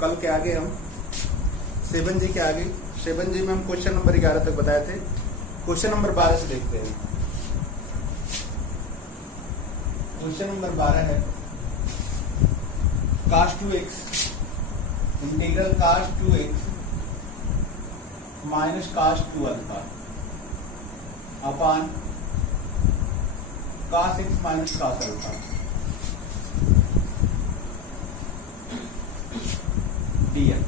कल के आगे हम 7G के आगे 7G में हम क्वेश्चन नंबर 11 तक बताए थे। क्वेश्चन नंबर 12 से देखते हैं। क्वेश्चन नंबर 12 है cos 2x integral cos 2x minus cos 2 alpha upon cos x minus cos alpha dx।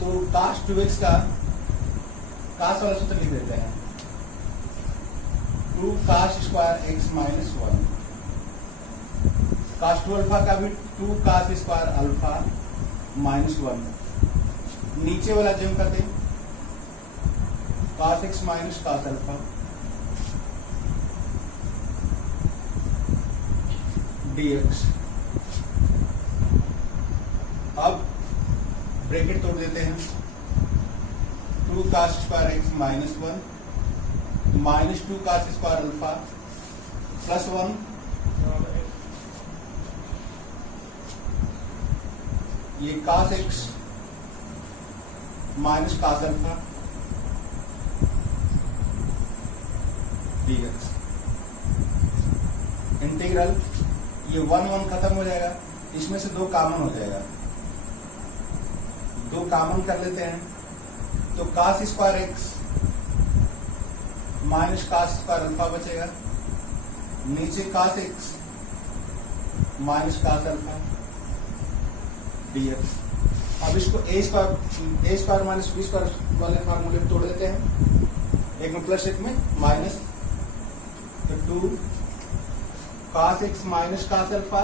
तो cos 2x का cos वाला सूत्र लिख देते हैं 2 cos square x minus 1। cos 2 alpha का भी 2 cos स्क्वायर अल्फा माइनस 1। नीचे वाला जम करते cos x minus cos alpha dx। अब ब्रैकेट तोड़ देते हैं 2 cos square x minus 1 minus 2 cos square alpha plus 1 ये cos x minus cos alpha dx। Integral ये 1 खत्म हो जाएगा, इसमें से 2 कॉमन हो जाएगा, 2 कॉमन कर लेते हैं तो cos square x minus cos square alpha बचेगा, नीचे cos x minus cos alpha dx। अब इसको a square minus b square वाले फार्मूले में तोड़ देते हैं, एक में प्लस एक में माइनस, तो 2 cos x minus cos alpha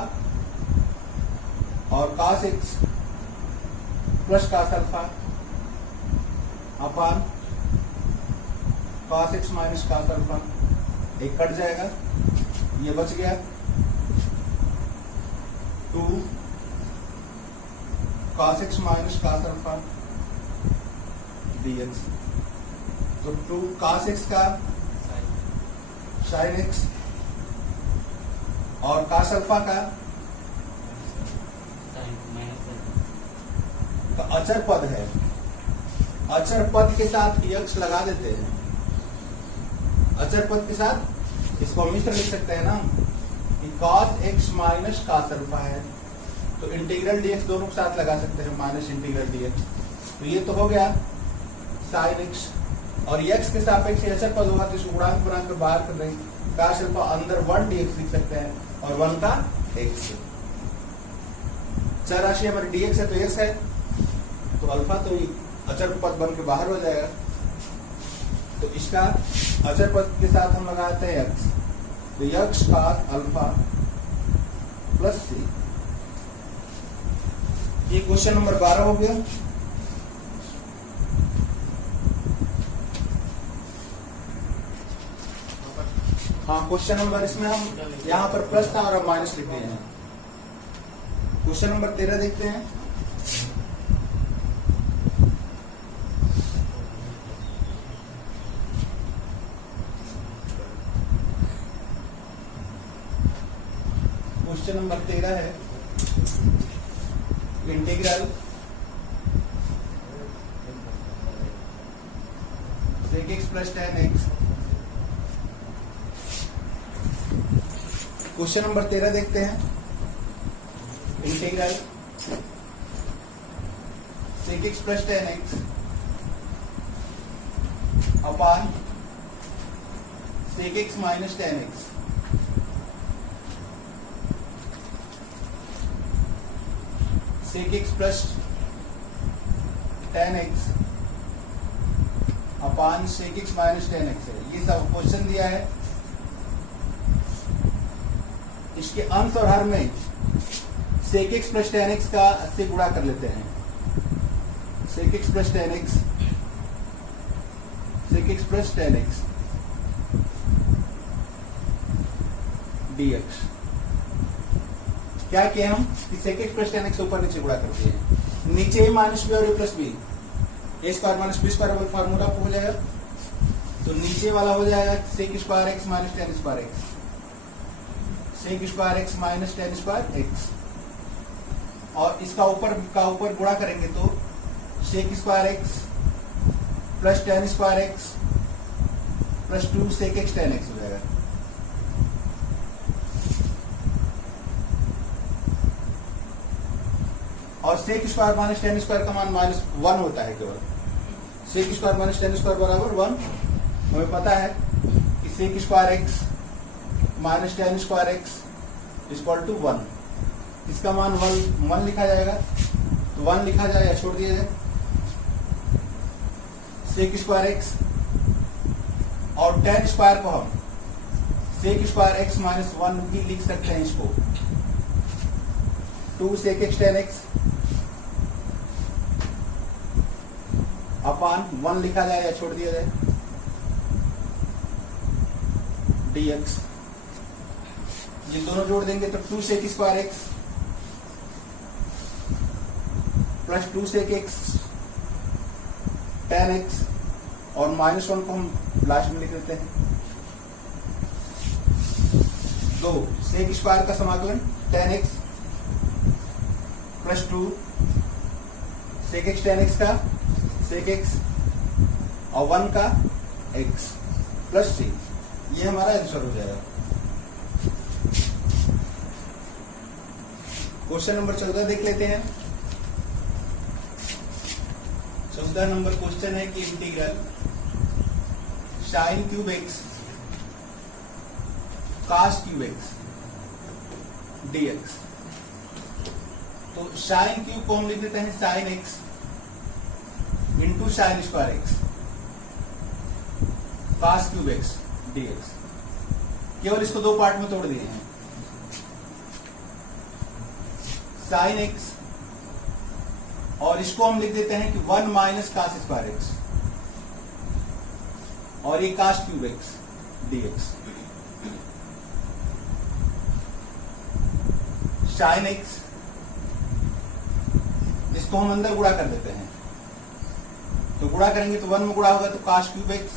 और cos x plus cos alpha upon cos x minus cos alpha, एक कट जाएगा, ये बच गया 2 cos x minus cos alpha dx। तो 2 cos x का sin x और cos अल्फा का तो अचर पद है, अचर पद के साथ x लगा देते हैं, अचर पद के साथ इसको हम इस तरह लिख सकते हैं ना कि cos x minus cos alpha है, तो इंटीग्रल dx दोनों के साथ लगा सकते हैं माइनस इंटीग्रल dx। तो ये तो हो गया sin x और x के सापेक्ष अचर पद होगा तो इस गुणांक बना कर बाहर कर देंगे, cos अल्फा अंदर 1 dx लिख सकते हैं और 1 का x। चर राशि हमारी dx है तो x है, तो अल्फा तो अचर पद बन के बाहर हो जाएगा, तो इसका अचर पद के साथ हम लगाते हैं x, तो x cos alpha plus c। ये क्वेश्चन नंबर 12 हो गया। हाँ, क्वेश्चन नंबर इसमें हम यहाँ पर प्लस था और हम माइनस लिख दिए हैं। क्वेश्चन नंबर 13 देखते हैं। क्वेश्चन नंबर 13 है integral sec x plus tan x। Question number 13 देखते हैं। Integral sec x plus tan x upon sec x minus tan x sec x plus tan x upon sec x minus tan x है। ये सब question दिया है, इसके अंश और हर में sec x plus tan x का से गुणा कर लेते हैं, sec x plus tan x sec x plus tan x dx। क्या किए हम कि sec x plus tan x ऊपर नीचे गुणा कर दिए, नीचे माइनस बी और A plus B, A square minus B square वाला फार्मूला हो जाएगा, तो नीचे वाला हो जाएगा sec square x minus tan square x, sec square x minus tan square x और इसका ऊपर गुणा करेंगे तो sec square x plus tan square x plus 2 sec x tan x हो जाएगा। और sec square minus tan square का मान -1 होता है केवल। Sec square minus tan square बराबर 1। हमें पता है कि sec square x minus tan square x equal to 1। इसका मान 1 लिखा जाएगा, तो 1 लिखा जाए या छोड़ दिया जाए। सेक स्क्वायर एक्स और टेन स्क्वायर को हम सेक स्क्वायर एक्स माइनस 1 भी लिख सकते हैं इसको। 2 सेक एक्स टेन एक्स अपान 1 लिखा जाए या छोड़ दिया जाए dx। ये दोनों जोड़ देंगे तो 2 sec square x plus 2 sec x tan x और -1 को हम लास्ट में लिख देते हैं। 2 सेक स्क्वायर का समाकलन tan x plus 2 sec x tan x का सेक एक्स और 1 का एक्स प्लस c। ये हमारा आंसर हो जाएगा। क्वेश्चन नंबर 14 देख लेते हैं। 14 नंबर क्वेश्चन है कि integral sine cube x cos cube x dx। तो साइन क्यूब को हम लिख देते हैं sine x into sine square x cos cube x dx। केवल इसको दो पार्ट में तोड़ दिए हैं। साइन एक्स और इसको हम लिख देते हैं कि 1 माइनस कास स्क्वायर एक्स और ये cos cube x dx। Sine x इसको हम अंदर गुणा कर देते हैं, तो गुणा करेंगे तो 1 में गुणा होगा तो काश क्यूब एक्स,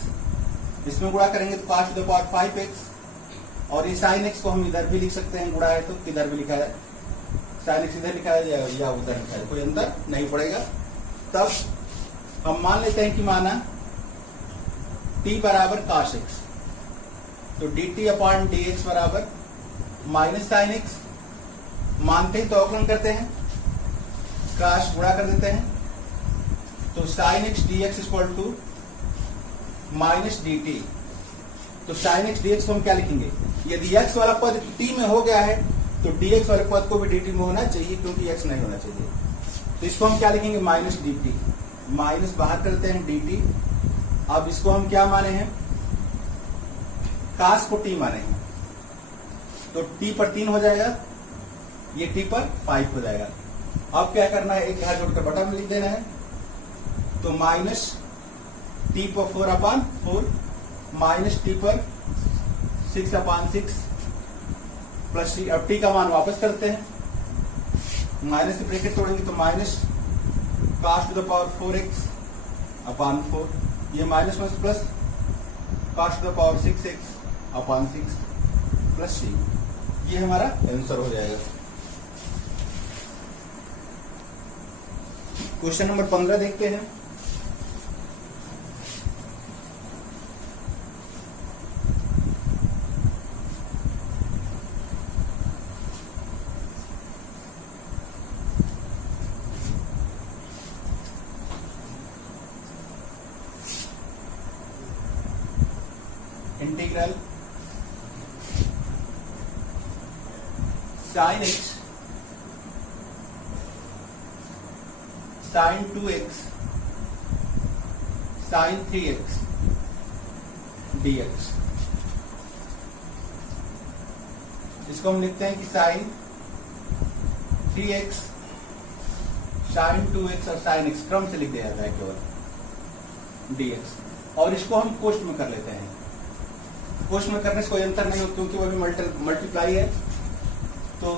इसमें गुणा करेंगे तो काश टू द पावर 5x। और ये साइन एक्स को हम इधर भी लिख सकते हैं, गुणा है तो किधर भी लिखा है, साइन एक्स इधर लिखा है या उधर लिखा है, कोई अंतर नहीं पड़ेगा। तब हम मान लेते हैं कि माना t बराबर काश एक्स, तो dt अपॉन dx बराबर माइनस साइन एक्स। मानते ही तो अवकलन करते हैं, काश गुणा कर देते हैं, तो sine x dx equal to minus dt। तो साइन एक्स dx को हम क्या लिखेंगे, यदि x वाला पद t में हो गया है तो dx वाले पद को भी dt में होना चाहिए, क्योंकि x नहीं होना चाहिए। तो इसको हम क्या लिखेंगे, माइनस dt। माइनस बाहर करते हैं dt। अब इसको हम क्या माने हैं, काश को t माने हैं, तो t पर 3 हो जाएगा, ये t पर 5 हो जाएगा। अब क्या करना है, एक यहाँ जोड़कर बटा में लिख देना है, तो माइनस t पर 4 अपान 4 माइनस t पर 6 अपान 6 प्लस t। अब t का मान वापस करते हैं, माइनस की ब्रैकेट तोड़ेंगे तो माइनस काश टू द पावर 4x अपान 4, ये माइनस में plus cos to the power 6x upon 6 plus c। ये हमारा आंसर हो जाएगा। क्वेश्चन नंबर 15 देखते हैं। Integral sine x sine 2x sine 3x dx। इसको हम लिखते हैं कि साइन 3x साइन 2x और साइन x क्रम से लिख दिया जाता है केवल dx। और इसको हम कोष्ट में कर लेते हैं। कोष्ट में करने से कोई अंतर नहीं हो, क्योंकि वो भी मल्टीप्लाई है। तो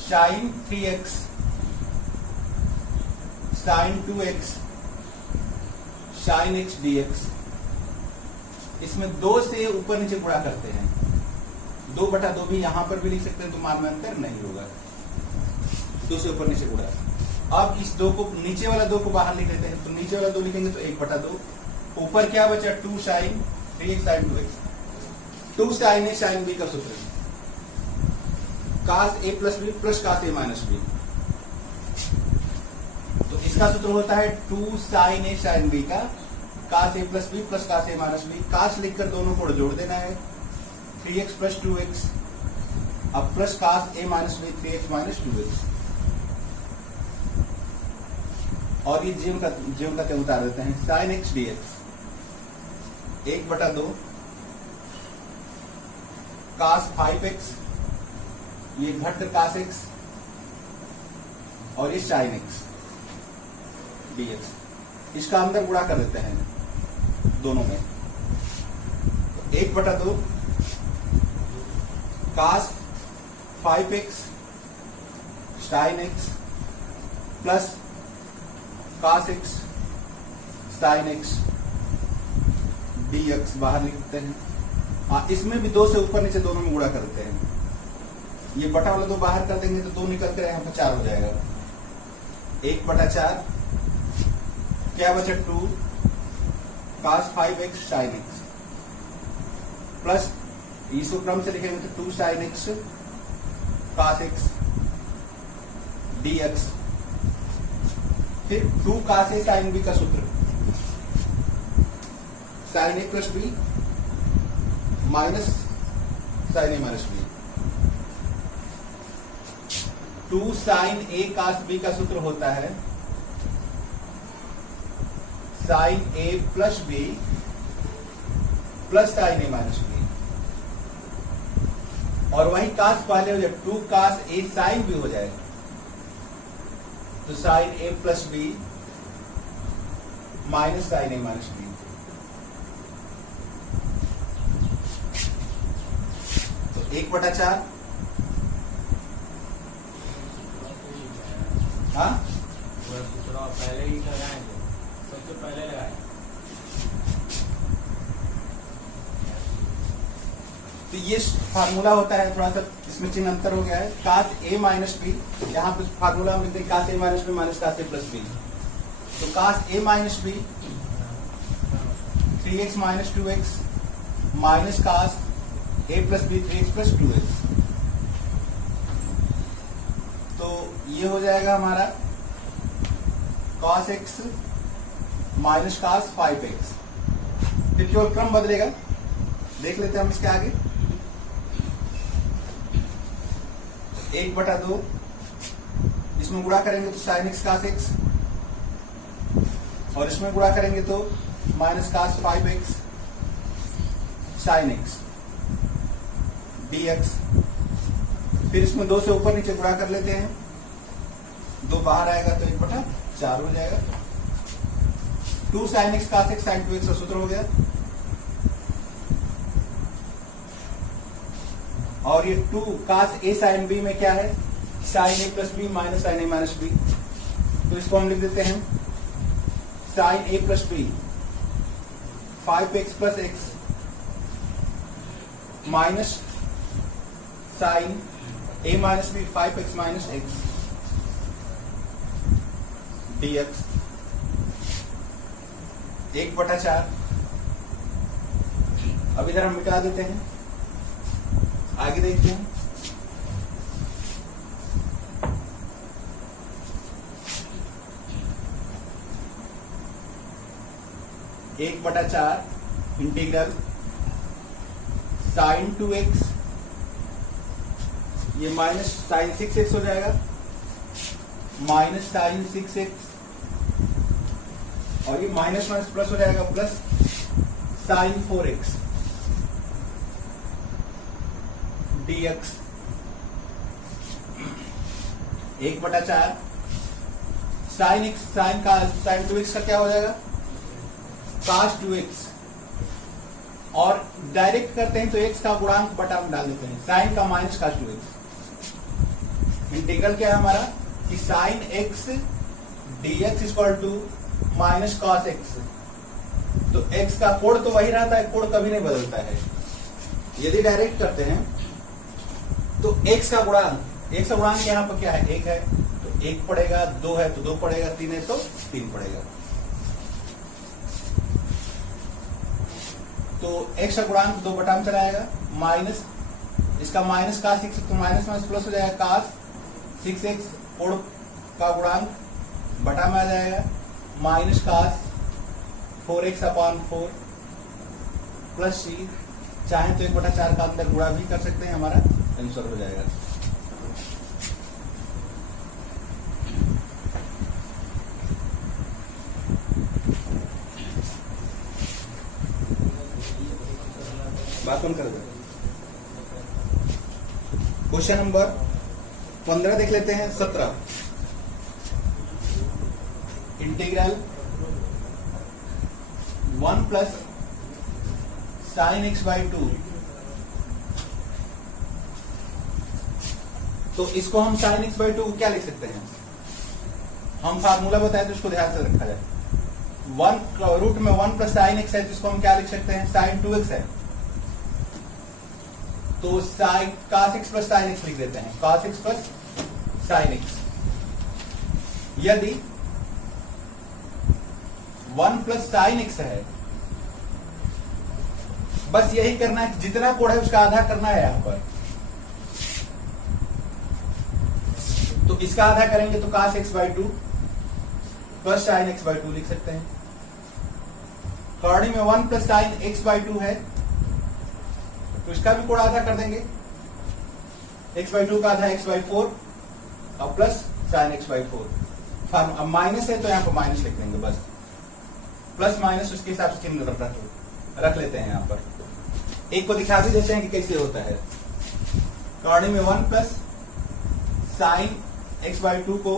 sine 3x sine 2x sine x dx। इसमें 2 से ऊपर नीचे गुणा करते हैं, 2/2 भी यहां पर भी लिख सकते हैं, तो मान में अंतर नहीं होगा। 2 से ऊपर नीचे गुणा। अब इस 2 को, नीचे वाला 2 को बाहर लिख लेते हैं, तो नीचे वाला 2 लिखेंगे तो 1/2। ऊपर क्या बचा, 2 sin 3x sin 2x। 2 sin a sin b का सूत्र cos a plus B plus cos a minus B. तो इसका सूत्र होता है 2 sin a sin b का cos a plus B plus cos a minus B. cos लिखकर दोनों को जोड़ देना है, 3x प्लस 2x, अब plus cos a minus B 3x minus 2x। और ये जीवन का उतार देते हैं, sin x dx 1/2 cos 5x, ये घट cos x, और ये sin x dx। इसका अंदर गुणा कर देते हैं दोनों में, 1/2 cos 5x sin x plus cos x sin x dx बाहर लिखते हैं। हाँ, इसमें भी 2 से ऊपर नीचे दोनों में गुणा करते हैं। ये बटा वाला 2 बाहर कर देंगे तो 2 निकल कर यहाँ पर 4 हो जाएगा। 1/4 क्या बचा, 2 cos 5x sin x plus इसको क्रम से लिखेंगे तो 2 sin x cos x dx। फिर 2 cos a sin b का सूत्र, sin a plus b minus sin a minus b। 2 sin a cos b का सूत्र होता है sin a plus b plus sin a minus b। और वही cos पहले हो जाए, 2 cos a sin b हो जाएगा, तो sin a plus b minus sin a minus b। तो 1/4, हाँ पहले ही लगाए थे, सबसे पहले लगाए। तो ये फार्मूला होता है, थोड़ा सा इसमें चिन्ह अंतर हो गया है। cos a माइनस बी, यहाँ पे फार्मूला हम लिखते हैं cos a minus B minus cos a plus B. तो cos a minus B 3x minus 2x minus cos a plus B 3x plus 2x। तो ये हो जाएगा हमारा cos x minus cos 5x। फिर केवल क्रम बदलेगा, देख लेते हैं हम इसके आगे। 1/2 इसमें गुणा करेंगे तो sin x cos x, और इसमें गुणा करेंगे तो minus cos 5x sin x dx। फिर इसमें 2 से ऊपर नीचे गुणा कर लेते हैं, 2 बाहर आएगा तो 1/4 हो जाएगा। 2 sin x cos x sin 2x का सूत्र हो गया। और ये 2 cos a sin b में क्या है, sin a plus b minus sin a minus b। तो इसको हम लिख देते हैं sin a plus b 5x plus x minus sin a minus b 5x minus x dx। 1/4। अब इधर हम मिटा देते हैं, आगे देखते हैं। एक बटा 4 इंटीग्रल sin 2x, ये माइनस sin 6x हो जाएगा, माइनस sin 6x, और ये माइनस माइनस प्लस हो जाएगा, plus sin 4x dx। 1/4 sin x, sin 2x का क्या हो जाएगा, cos 2x, और डायरेक्ट करते हैं तो x का गुणांक बटा में डाल देते हैं, sin का माइनस cos 2x। इंटीग्रल क्या है हमारा कि sin x dx equal to minus cos x। तो x का कोण तो वही रहता है, कोण कभी नहीं बदलता है। यदि डायरेक्ट करते हैं तो x का गुणांक एक्स गुणांक यहाँ पर क्या है, एक है तो एक पड़ेगा, दो है तो दो पड़ेगा, तीन है तो तीन पड़ेगा। तो एक्स का गुणांक 2 बटा में चला आएगा, माइनस इसका माइनस का 6 तो माइनस माइनस प्लस हो जाएगा, कास 6x कोण का गुणांक बटा में आ जाएगा, minus cos 4x upon 4 plus c, चाहे तो 1/4 का अंदर गुणा भी कर सकते हैं, हमारा आंसर हो जाएगा। बात कौन कर दे। क्वेश्चन नंबर 15 देख लेते हैं। 17 integral 1 plus sine x by 2, तो इसको हम साइन एक्स बाई 2 को क्या लिख सकते हैं, हम फार्मूला बताए तो इसको ध्यान से रखा जाए। 1 रूट में 1 प्लस साइन एक्स है तो इसको हम क्या लिख सकते हैं, साइन 2x है, तो sine cos x plus sine x लिख देते हैं, cos x plus sine x। यदि 1 प्लस साइन x है, बस यही करना है, जितना कोण है उसका आधा करना है यहां पर, तो इसका आधा करेंगे तो cos x by 2 plus sine x by 2 लिख सकते हैं। कॉर्डी में 1 प्लस साइन x बाई 2 है तो इसका भी कोण आधा कर देंगे, x बाई 2 का आधा x बाई 4 और प्लस साइन x बाई 4। अब माइनस है तो यहाँ पर माइनस लिख देंगे, बस प्लस माइनस उसके हिसाब से चिन्ह रख लेते हैं। यहाँ पर एक को दिखा भी देते हैं कि कैसे होता है। कॉर्डी में 1 प्लस साइन x बाई 2 को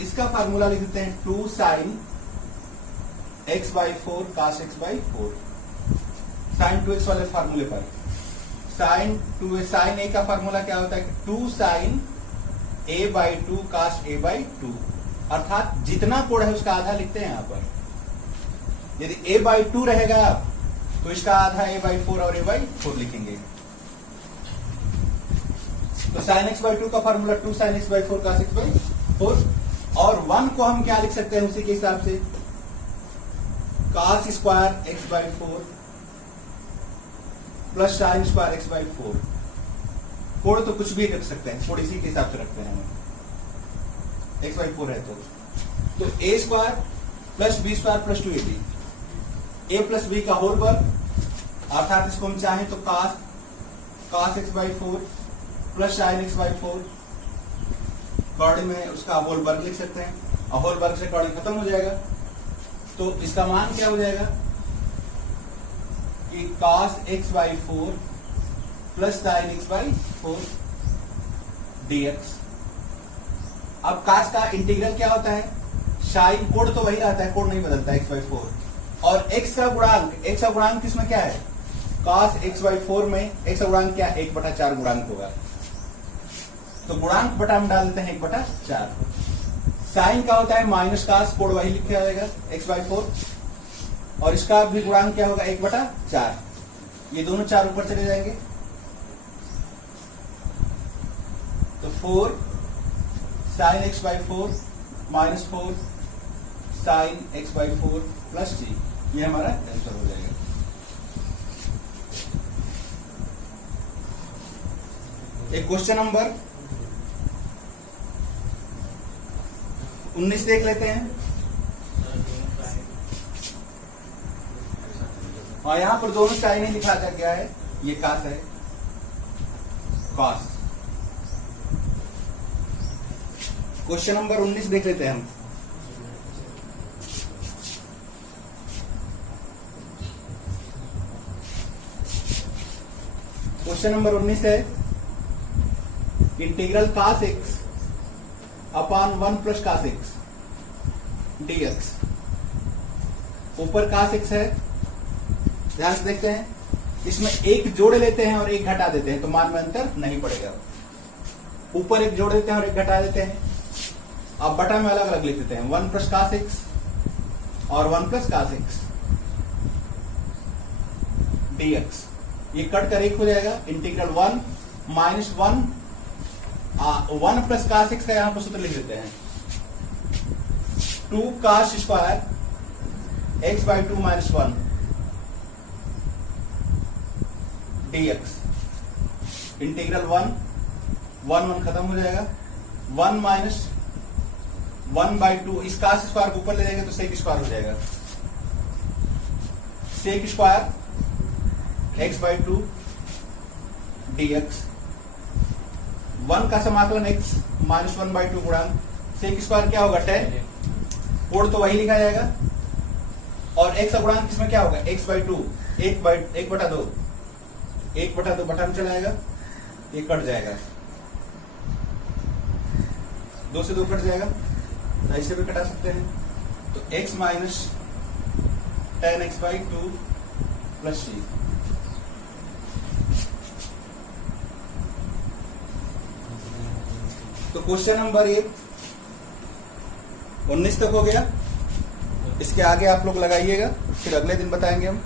इसका फार्मूला लिख देते हैं 2 sine x by 4 cos x by 4, sine 2x वाले फार्मूले पर। साइन a का फार्मूला क्या होता है कि 2 sine a by 2 cos a by 2, अर्थात जितना कोण है उसका आधा लिखते हैं यहाँ पर। यदि a बाई 2 रहेगा तो इसका आधा a बाई 4 और a बाई 4 लिखेंगे। तो साइन x बाई 2 का formula 2 sine x by 4 cos x by 4, और 1 को हम क्या लिख सकते हैं उसी के हिसाब से, cos square x by 4 plus sine square x by 4। कोण तो कुछ भी रख सकते हैं, कोण इसी के हिसाब से रखते हैं हम, x बाई 4 है तो a square plus b square plus 2ab, a plus b का होल वर्ग, अर्थात इसको हम चाहें तो cos x by 4 plus sine x by 4, कॉर्डी में उसका होल वर्ग लिख सकते हैं, और होल वर्ग से कॉर्डी खत्म हो जाएगा। तो इसका मान क्या हो जाएगा कि cos x by 4 plus sine x by 4 dx। अब cos का इंटीग्रल क्या होता है, साइन कोण तो वही रहता है, कोण नहीं बदलता x बाई 4, और x का गुणांक किसमें क्या है, cos x बाई 4 में x का गुणांक क्या है, 1/4 गुणांक होगा, तो गुणांक बटा में डाल देते हैं 1/4। साइन का होता है माइनस कास, कोण वही लिखा जाएगा x बाई 4, और इसका भी गुणांक क्या होगा 1/4, ये दोनों 4 ऊपर चले जाएंगे, तो 4 sine x by 4 minus 4 sine x by 4 plus g, ये हमारा आंसर हो जाएगा। एक क्वेश्चन नंबर 19 देख लेते हैं। और यहां पर दोनों साइन ही लिखा जा गया है, ये कास है, कॉस। क्वेश्चन नंबर 19 देख लेते हैं हम। क्वेश्चन नंबर 19 है integral cos x upon 1 plus cos x dx। ऊपर cos x है, ध्यान से देखते हैं, इसमें एक जोड़ लेते हैं और एक घटा देते हैं तो मान में अंतर नहीं पड़ेगा। ऊपर एक जोड़ देते हैं और एक घटा देते हैं, अब बटा में अलग अलग लिख देते हैं, 1 प्लस cos x और 1 प्लस cos x dx। ये कट कर एक हो जाएगा, integral 1 minus 1 1 plus cos x का यहां पर सूत्र लिख देते हैं, 2 cos square x by 2 minus 1 dx, integral 1 खत्म हो जाएगा, 1 माइनस 1 बाई 2, इस cos स्क्वायर को ऊपर ले जाएंगे तो सेक स्क्वायर हो जाएगा, sec square x by 2 dx, 1 का समाकलन x माइनस 1 बाई 2 गुणा सेक स्क्वायर क्या होगा 10, कोड तो वही लिखा जाएगा, और x का गुणांक किसमें क्या होगा x बाई 2, 1 बटा 2, 1 बटा 2 बटा में चला जाएगा, ये कट जाएगा, 2 से 2 कट जाएगा, तो ऐसे भी कटा सकते हैं, तो x minus 10x by 2 plus c। तो क्वेश्चन नंबर 19 तक हो गया, इसके आगे आप लोग लगाइएगा, फिर अगले दिन बताएंगे हम।